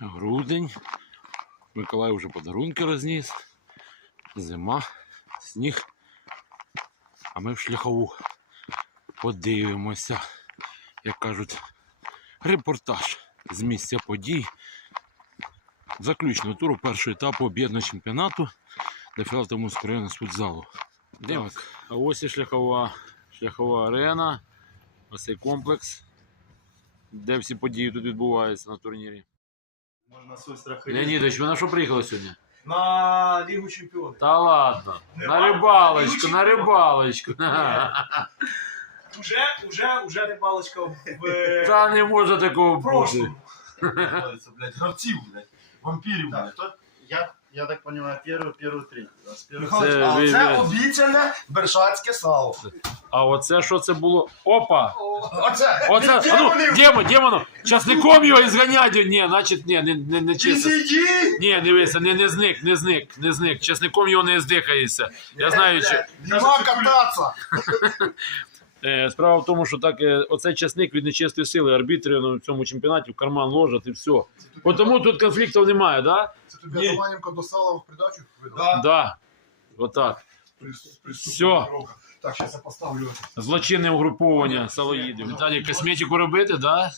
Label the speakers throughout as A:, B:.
A: Грудень. Миколай вже подарунки розніс. Зима, сніг. А ми в шляхову подивимося, як кажуть, репортаж з місця подій. Заключного туру першого етапу об'єднаного чемпіонату ДФЛ Тамунського району з футзалу. Так, а ось і шляхова, шляхова арена, ось цей комплекс, де всі події тут відбуваються на турнірі.
B: Можна свій страх.
A: Леонідович, ви на що приїхали сьогодні?
B: На Лігу Чемпіонів.
A: Та ладно. На рибалочку, на рибалочку.
B: Уже, уже, уже рибалочка в е,
A: Та не може такого бути.
B: прошлому.
C: Называется, блядь, гравців, блядь, вампірів,
D: Так,
C: блядь.
D: то я, я так понимаю, первый, первый, третий. да, с первого-
C: Михайлович,
A: Це
C: а
A: ви-
C: це
A: ви-
C: обіцяне бершацьке сало.
A: А оце що це було? Опа!
C: Оце,
A: Оце, а ну, демон, демону, часником його і зганять. Ні, значить, ні, не, не, не чисто.
C: Відійди!
A: Ні, дивися, не, не зник, не зник, не зник. Часником його не здихається. Я знаю, що...
C: Нема кататися!
A: Е, Справа в тому, що так, е, оцей часник від нечистої сили арбітри ну, в цьому чемпіонаті в карман ложать і все. От Тому тут конфліктів немає, да?
E: Це тобі
C: Ні.
E: Романенко до Салова в придачу видав?
C: Да.
A: Да. Отак.
E: Все. Так, зараз я поставлю.
A: Злочинне угруповання салоїдів. Віталій, косметику робити, да?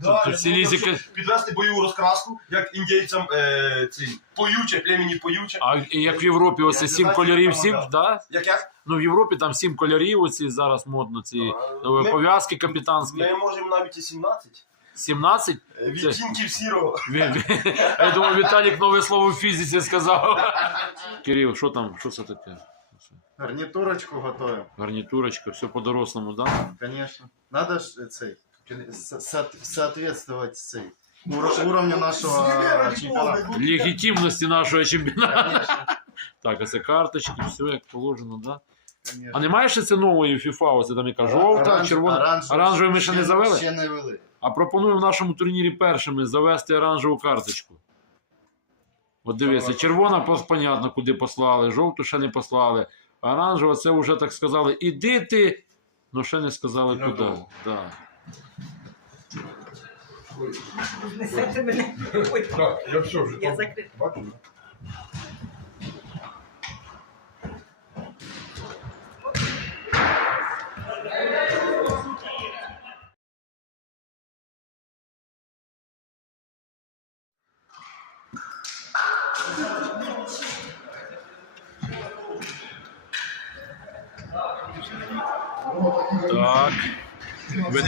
C: Да, я що Підвести бойову розкраску, як індійцям е, ці, поюче, племені поюче.
A: А і як в Європі, оце
C: Я
A: сім
C: не знаю,
A: кольорів,
C: як
A: сім, да?
C: Як як?
A: Ну в Європі там сім кольорів, оці зараз модно, ці е,
C: Ми-
A: пов'язки капітанські.
C: Ми можемо навіть і 17.
A: 17?
C: Е, Відтінків сірого.
A: Він- він- Я думаю, Віталік нове слово в фізиці сказав. Кирил, що там, що це таке?
D: Гарнитурочку готовим,
A: Гарнітурочка, все по-дорослому, да?
D: конечно. Надо ж э, цей, со- со- соответствовать цей, уро- уровню нашего э, чемпионата.
A: Легітимності нашого чемпіонату.
D: Конечно,
A: Так, а це карточки, все як положено, да? А немає ще це нової FIFA, оце там яка жовта, червона.
D: оранжеву
A: ми ще не завели?
D: Ще не вели.
A: А пропоную в нашому турнірі першими завести оранжеву карточку. От дивися, червона, понятно, куди послали, жовту ще не послали. Оранжева це вже так сказали, іди ти, ну ще не сказали куди.
C: да.
A: Да.
F: Несете мене. Ой,
E: Так, я все вже.
F: Я закрита.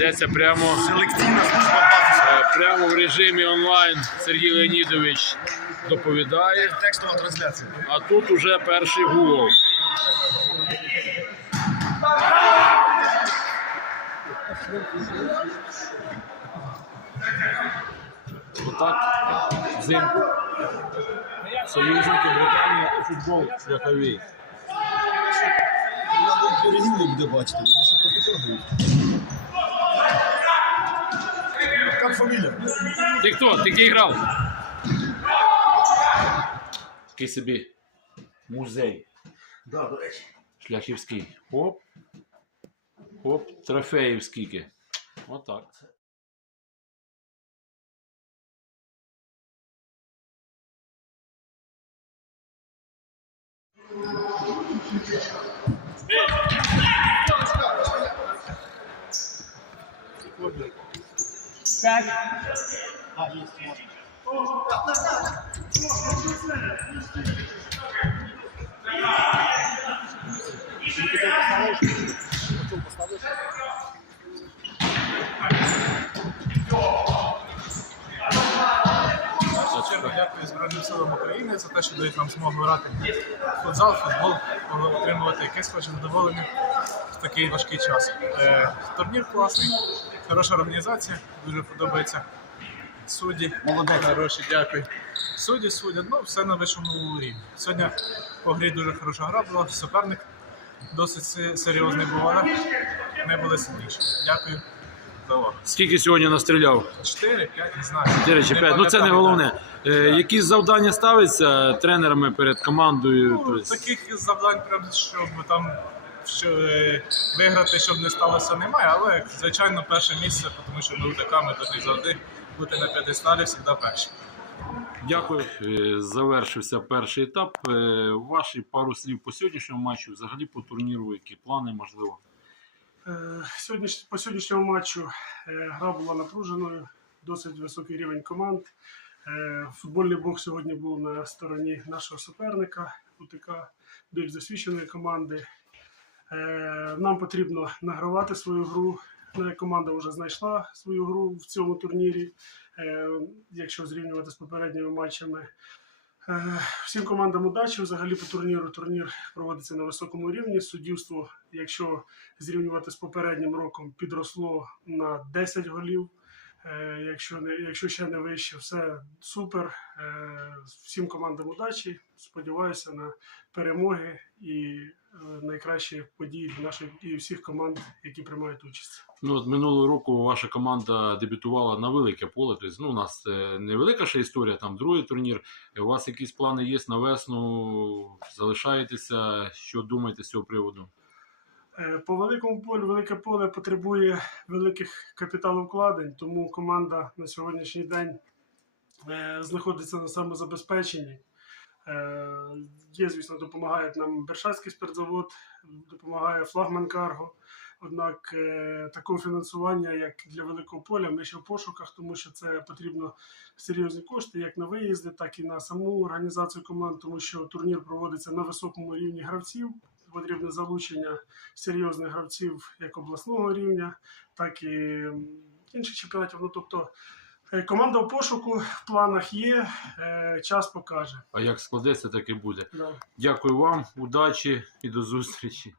A: Ведеться прямо, е, прямо в режимі онлайн. Сергій Леонідович доповідає.
C: текстова трансляція.
A: А тут уже перший гол. Отак взимку. Союзники Британія і футбол.
C: Треба перегіло буде бачити, вони ще просто торгують. Як фамілія?
A: Ти хто? Ти кий грав? Такий собі музей.
C: Да, до речі.
A: Шляхівський. Оп. Оп, трофеїв скільки. Отак.
F: Так.
G: першу чергу дякую Збройним силам України за те, що дають нам змогу грати футзал, футбол, отримувати якесь хоч задоволення в такий важкий час. Е, турнір класний, хороша організація, дуже подобається. Судді, молодець, хороші, дякую. Судді судять, ну все на вищому рівні. Сьогодні по грі дуже хороша гра була, суперник досить серйозний був, але не були сильніші. Дякую за увагу.
A: Скільки сьогодні настріляв?
G: 4, 5, не знаю.
A: 4 чи 5. Ну це не головне. Е, які завдання ставиться тренерами перед командою?
G: Ну,
A: Тобто,
G: таких завдань, прям, щоб там що, е, виграти, щоб не сталося, немає. Але, звичайно, перше місце, тому що ми УТК, ми туди завжди бути на п'єдесталі завжди перші.
A: Дякую. Е, Завершився перший етап. Е, Ваші пару слів по сьогоднішньому матчу, взагалі по турніру, які плани можливо.
H: Сьогодніш, по сьогоднішньому матчу гра була напруженою, досить високий рівень команд. Футбольний бокс сьогодні був на стороні нашого суперника УТК, більш досвідченої команди. Е, Нам потрібно награвати свою гру. Е, Команда вже знайшла свою гру в цьому турнірі, е, якщо зрівнювати з попередніми матчами. Е, Всім командам удачі взагалі по турніру. Турнір проводиться на високому рівні. Суддівство, якщо зрівнювати з попереднім роком, підросло на 10 голів. Е, Якщо, не, якщо ще не вище, все супер. Е, Всім командам удачі. Сподіваюся на перемоги і е, найкращі події для нашої і всіх команд, які приймають участь.
A: Ну, от минулого року ваша команда дебютувала на велике поле. Тобто, ну, у нас невелика ще історія, там другий турнір. У вас якісь плани є на весну? Залишаєтеся? Що думаєте з цього приводу?
H: Е, По великому полю велике поле потребує великих капіталовкладень, тому команда на сьогоднішній день е, знаходиться на самозабезпеченні. Е, Є, звісно, допомагає нам Бершацький спиртзавод, допомагає флагман Карго. Однак такого фінансування, як для великого поля, ми ще в пошуках, тому що це потрібно серйозні кошти, як на виїзди, так і на саму організацію команд, тому що турнір проводиться на високому рівні гравців. Потрібне залучення серйозних гравців як обласного рівня, так і інших чемпіонатів. Ну тобто е, команда в пошуку в планах є, е, час покаже.
A: А як складеться, так і буде.
H: Да.
A: Дякую вам, удачі і до зустрічі.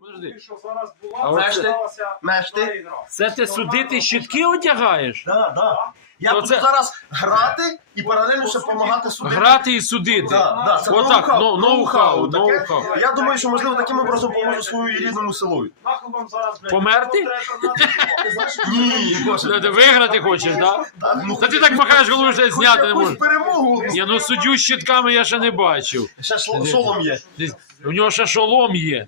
A: Подожди,
B: Що зараз була, сталася
C: Мешти.
B: та ігра.
A: це ти судити щитки одягаєш?
C: Да, да. Я
A: То
C: буду
A: це-
C: зараз грати і паралельно ще допомагати судити.
A: Грати і судити.
C: Да, да, це
A: Отак,
C: ноу-хау,
A: но- ноу-хау,
C: таке.
A: ноу-хау.
C: Я думаю, що можливо таким образом поможу своєму рідному селу.
B: Нахуй вам зараз, блядь,
A: Померти?
B: треба.
C: Ні, боже.
A: Ти виграти хочеш, да?
C: Так, ну,
A: Та ти так махаєш головою, що я
C: хоч
A: зняти не
C: якусь
A: можу.
C: перемогу.
A: Ні, ну суддю з щитками я ще не бачив.
C: Ще шо- шолом є.
A: Десь- У нього ще шолом є.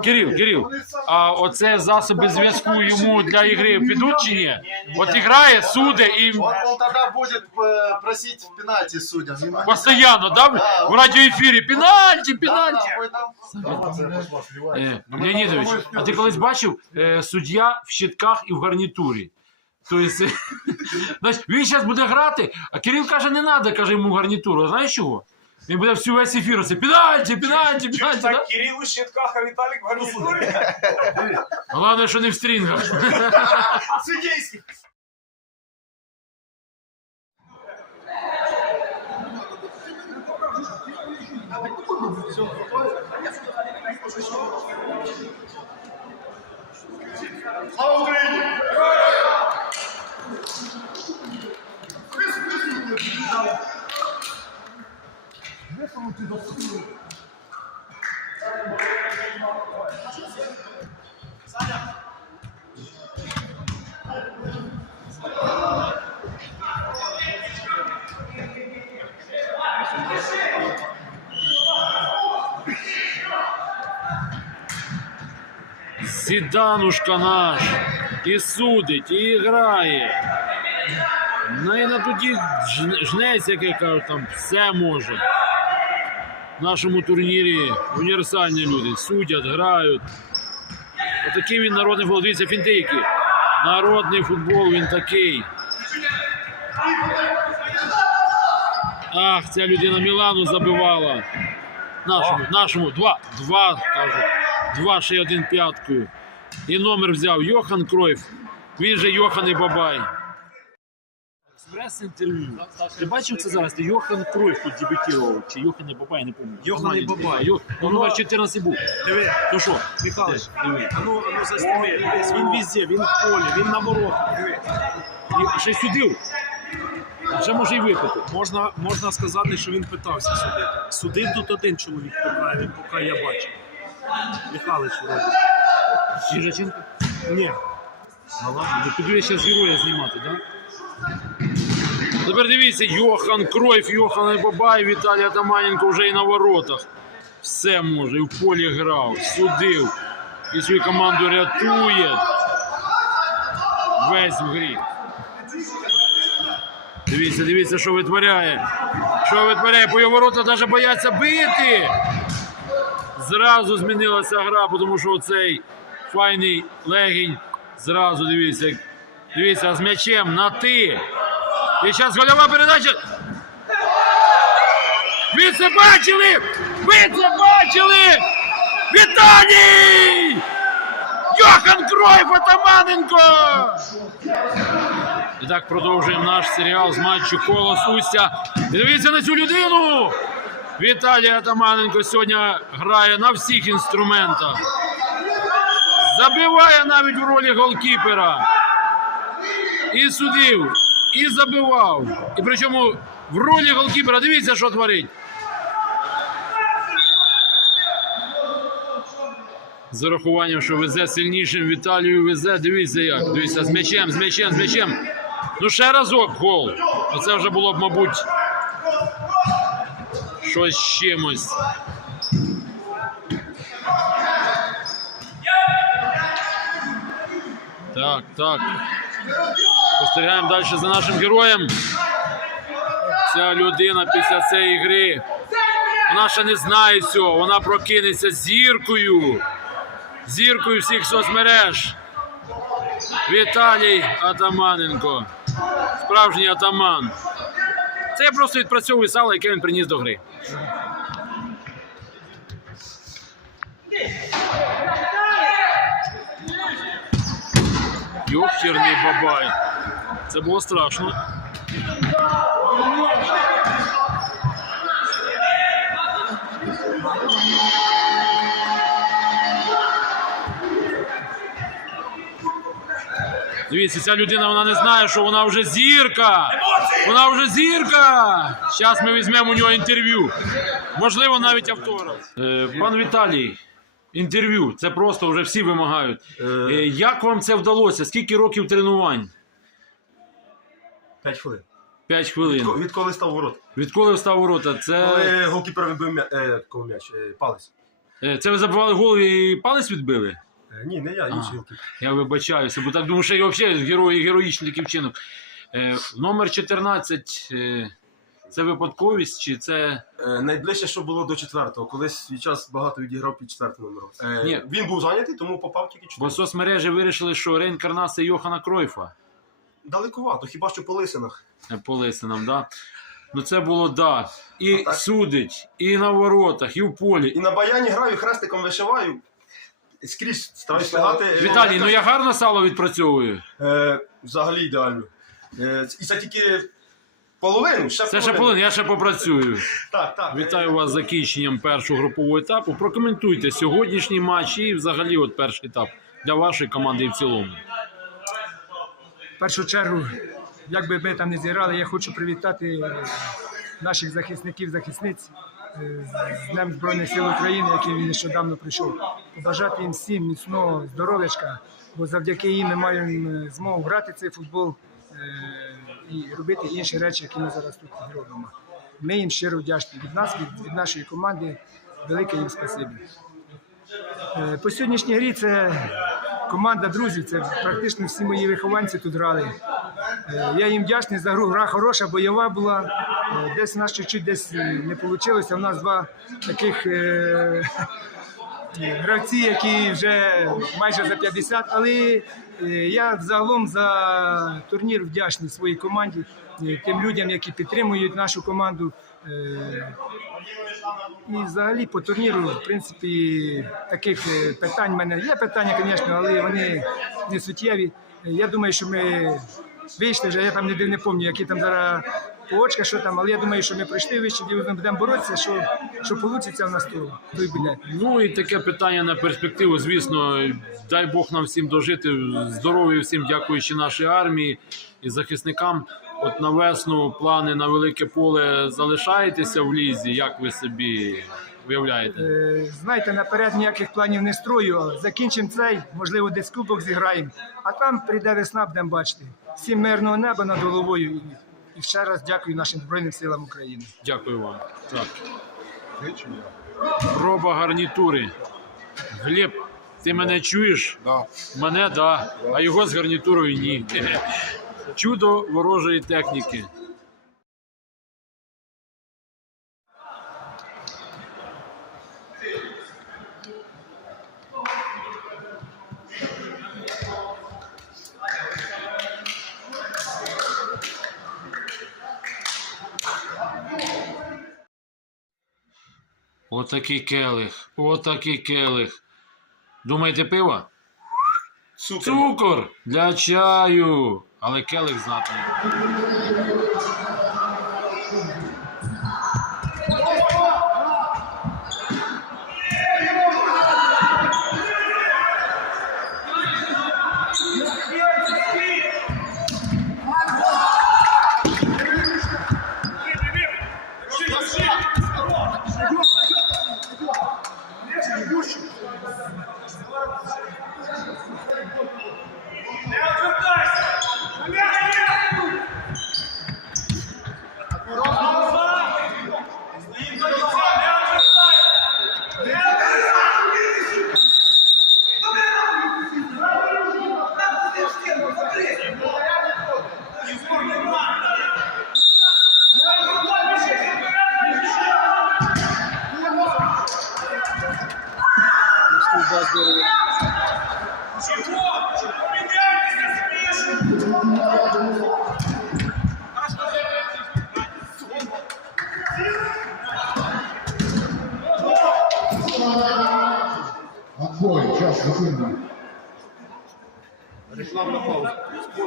A: Кирил, Кирил, а оце засоби зв'язку йому для ігри підуть чи ні? От грає, суде і
D: Вот он тогда будет э, просить в пенальти судьям. Ему-
A: постійно, да? В радіоефірі пенальті, пенальті. Е, Леонідович, а ти колись бачив е, суддя в щитках і в гарнітурі? Тобто, е, значить, він зараз буде грати, а Кирил каже, не треба, каже йому гарнітуру. А знаєш чого? Він буде всю весь ефір оце пенальті, пенальті, пенальті, да?
B: Так, Кирил у щитках, а Віталік в гарнітурі.
A: Головне, що не в стрінгах.
C: Судейський. Слава Україні!
A: Сіданушка наш. І судить, і грає. Ну і на тоді жн- жнець, як я кажу, там все може. В нашому турнірі універсальні люди судять, грають. Отакий він народний футбол. Дивіться, фінти які. Народний футбол він такий. Ах, ця людина Мілану забивала. Нашому, нашому, два, два, кажуть. Два ще один п'яткою. І номер взяв Йохан Кройф. Він же Йохан і Бабай. Експрес-інтерв'ю. Ти бачив це зараз? Йохан Кройф тут дебютував. Чи Йохан Бабай, не пам'ятаю.
B: Йохан Бабай.
A: Ну, номер 14 був.
B: Диви,
A: Ну що?
B: Михайлович,
A: Диви.
B: а ну, ну. Дивись, Він везде, він в полі, він на воротах. Диви.
A: І ще й судив. Ще може і випити.
B: Можна, можна сказати, що він питався судити. Судив тут один чоловік, поки, поки я бачив. Михайлович вроде.
A: Їжаченко?
B: Ні.
A: Ну ладно, ну піду я зараз героя знімати, так? Тепер дивіться, Йохан Кройф, Йохан Бабай, Віталій Атаманенко вже і на воротах. Все може, і в полі грав, судив, і свою команду рятує. весь в грі. Дивіться, дивіться, що витворяє. Що витворяє? По його ворота навіть бояться бити. Зразу змінилася гра, тому що оцей файний легінь. Зразу дивіться. як- Дивіться, з м'ячем на ти. І зараз гольова передача. Ви це бачили? Ви це бачили? Віталій! Йохан Кройф Атаманенко! І так продовжуємо наш серіал з матчу Колос Устя. І Дивіться на цю людину! Віталій Атаманенко сьогодні грає на всіх інструментах. Забиває навіть в ролі голкіпера. І судив, і забивав. І причому в ролі голкіпера. Дивіться, що творить. З урахуванням, що везе сильнішим Віталію везе. Дивіться як. Дивіться, з м'ячем, з м'ячем, з м'ячем. Ну ще разок гол. Оце вже було б, мабуть, щось чимось. Так, так. Спостерігаємо далі за нашим героєм. Ця людина після цієї гри. Вона ще не знає цього. Вона прокинеться зіркою. Зіркою всіх соцмереж. Віталій Атаманенко. Справжній атаман. Це я просто відпрацьовую сало, яке він приніс до гри. Йохерний бабай. Це було страшно. Дивіться, ця людина вона не знає, що вона вже зірка. Вона вже зірка. Зараз ми візьмемо у нього інтерв'ю. Можливо, навіть автограф. Е, пан Віталій, інтерв'ю. Це просто вже всі вимагають. Е, як вам це вдалося? Скільки років тренувань?
C: 5 хвилин.
A: П'ять хвилин.
C: Відколи став ворот.
A: Відколи встав ворота? Це,
C: Коли голкіпер вибив м'я... е, кого м'яч, е, палець.
A: е, це ви забивали гол і палець відбили?
C: Е, ні, не я, інший голкіпер.
A: Я вибачаюся, бо так думаю, що я взагалі герой, героїчний такий вчинок. Е, номер 14 е, це випадковість чи це.
C: Е, найближче, що було до четвертого. Колись свій час багато відіграв під четвертим номером. Е,
A: Ні.
C: Він був зайнятий, тому попав тільки
A: Бо
C: четвертий.
A: соцмережі вирішили, що реінкарнація Йохана Кройфа
C: Далекувато, хіба що по лисинах.
A: е, по лисинам, да? Ну це було да. І
C: так.
A: судить, і на воротах, і в полі.
C: І на баяні граю, хрестиком вишиваю. Скрізь стараюсь лягати.
A: Віталій, ну я гарно сало відпрацьовую.
C: Е, взагалі ідеально. Е, і це тільки половину. Ще
A: Це ще половина, я ще попрацюю.
C: Так, так.
A: Вітаю вас з закінченням першого групового етапу. Прокоментуйте сьогоднішній матч і взагалі от перший етап для вашої команди і в цілому.
I: В першу чергу, як би ми там не зіграли, я хочу привітати наших захисників, захисниць е, з Днем Збройних сил України, який нещодавно прийшов. Побажати їм всім міцного здоров'ячка, бо завдяки їм ми маємо е, змогу грати цей футбол е, і робити інші речі, які ми зараз тут робимо. Ми їм щиро вдячні від нас, від, від нашої команди. Велике їм спасибі. Е, По сьогоднішній грі це команда друзів, це практично всі мої вихованці тут грали. Е, Я їм вдячний за гру. Гра хороша, бойова була. Е, Десь у нас чуть-чуть десь е, не вийшло. У нас два таких гравці, які вже майже за 50. Але я взагалом за турнір вдячний своїй команді, тим людям, які підтримують нашу команду. Е, і взагалі по турніру, в принципі, таких е, питань в мене є питання, звісно, але вони не суттєві. Е, Я думаю, що ми вийшли вже, я там не, не пам'ятаю, які там зараз по очках, що там, але я думаю, що ми пройшли вище, і будемо боротися, що, що вийде у нас то, й.
A: Ну і таке питання на перспективу. Звісно, дай Бог нам всім дожити здоров'я всім, дякуючи нашій армії і захисникам. От на весну плани на велике поле залишаєтеся в лізі. Як ви собі уявляєте?
I: Е, Знаєте, наперед ніяких планів не строю. Закінчимо цей, можливо, десь кубок зіграємо. А там прийде весна, будемо бачити. Всім мирного неба над головою. І, і ще раз дякую нашим Збройним силам України.
A: Дякую вам. Так. Проба гарнітури. Глеб Ти мене чуєш?
E: Да.
A: Мене да, а його з гарнітурою ні. Чудо ворожої техніки. Отакий келих, отакий келих. Думаєте пиво? Цукор для чаю, але келих знатний.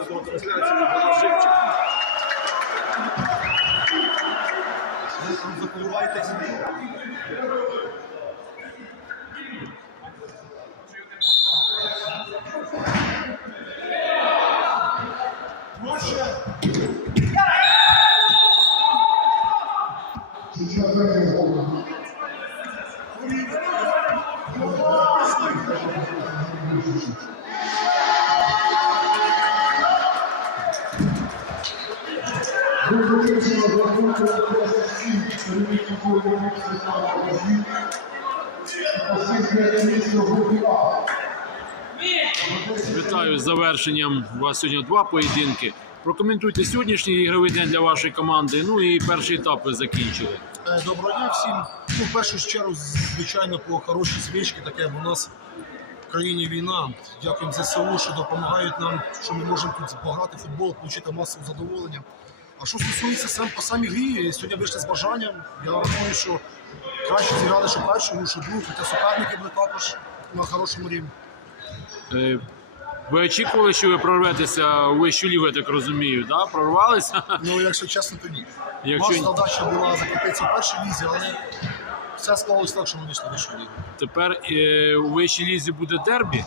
B: Спортова трансляція Івана Живчик. Ви там запливайтесь.
A: Вітаю з завершенням. У вас сьогодні два поєдинки. Прокоментуйте сьогоднішній ігровий день для вашої команди. Ну і перший етап ви закінчили.
E: Е, Доброго дня всім. Ну, в першу чергу, звичайно, по хорошій звичці, таке як у нас в країні війна. Дякуємо ЗСУ, що допомагають нам, що ми можемо тут пограти футбол, отримати масове задоволення. А що стосується сам по самій грі, сьогодні вийшли з бажанням. Я рахую, що краще зіграли, що першу, гру, що другу, хоча суперники були також на хорошому рівні.
A: Е, Ви очікували, що ви прорветеся у вищу лігу, я так розумію, да? Прорвалися?
E: Ну, якщо чесно, то ні.
A: Якщо
E: Наша задача була закріпитися в першій лізі, але все склалось так, що ми вийшли вищу лігу.
A: тепер е, у вищій лізі буде дербі.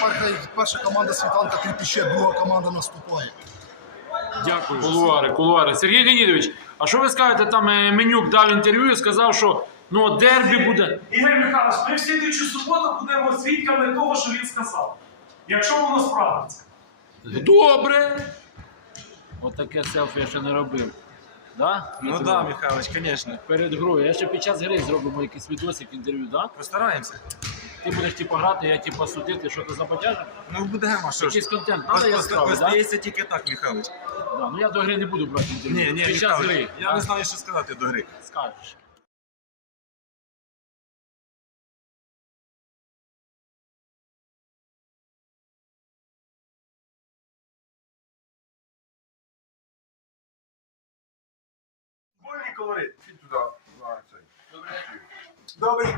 E: Перша, перша команда світанка Кріпіще, друга команда наступає.
A: Дякую. Кулуари, кулуари. Сергій Леонідович, а що ви скажете? Там е, Менюк дав інтерв'ю і сказав, що ну, дербі буде.
B: Ігор Михайлович, ми в слідуючу суботу будемо свідками того, що він сказав. Якщо воно справиться.
A: Добре. Отаке селфі я ще не робив. Да?
J: Ну
A: Віктор
J: да? Михайлович, конечно.
A: Перед грою. Я ще під час гри зробимо якийсь відосик інтерв'ю, да?
J: Постараємося.
A: Ти будеш типу грати, я типу судити, що ти запотяжеш?
J: Ну будемо, що ж.
A: Якийсь контент надо яскравий, да?
J: Остається тільки так, Михайлович.
A: Да? Ну я до гри не буду брати інтерв'ю.
J: Ні, ні,
A: під час гри.
J: я не знаю, що сказати до гри.
A: Скажеш.
C: Футбольний колорит.
E: Добрий.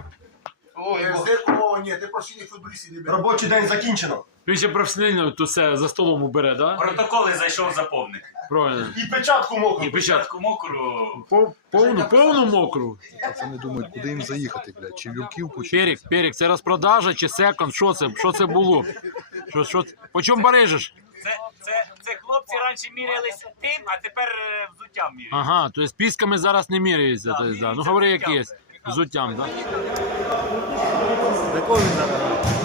E: Ой, о, ні, ти постійний футболіст не бере.
C: Робочий день закінчено.
A: Він ще професійно тут все за столом убере, да?
J: Протоколи зайшов заповнити.
A: Правильно.
C: І печатку мокру.
A: І печатку.
J: мокру.
A: Пов- Повну, повну мокру.
E: Пацани думають, куди їм заїхати, блядь, чи в Юрківку, чи...
A: Перік, перік, це розпродажа чи секонд? Що це? Що це було? Що, що? По чому барижиш?
J: Це, це, це хлопці раніше мірялися тим, а тепер е, взуттям міряють.
A: Ага, то есть пісками зараз не міряються.
J: Да,
A: то есть, да. Ну говори, як є. Взуттям, так?
J: Такого він.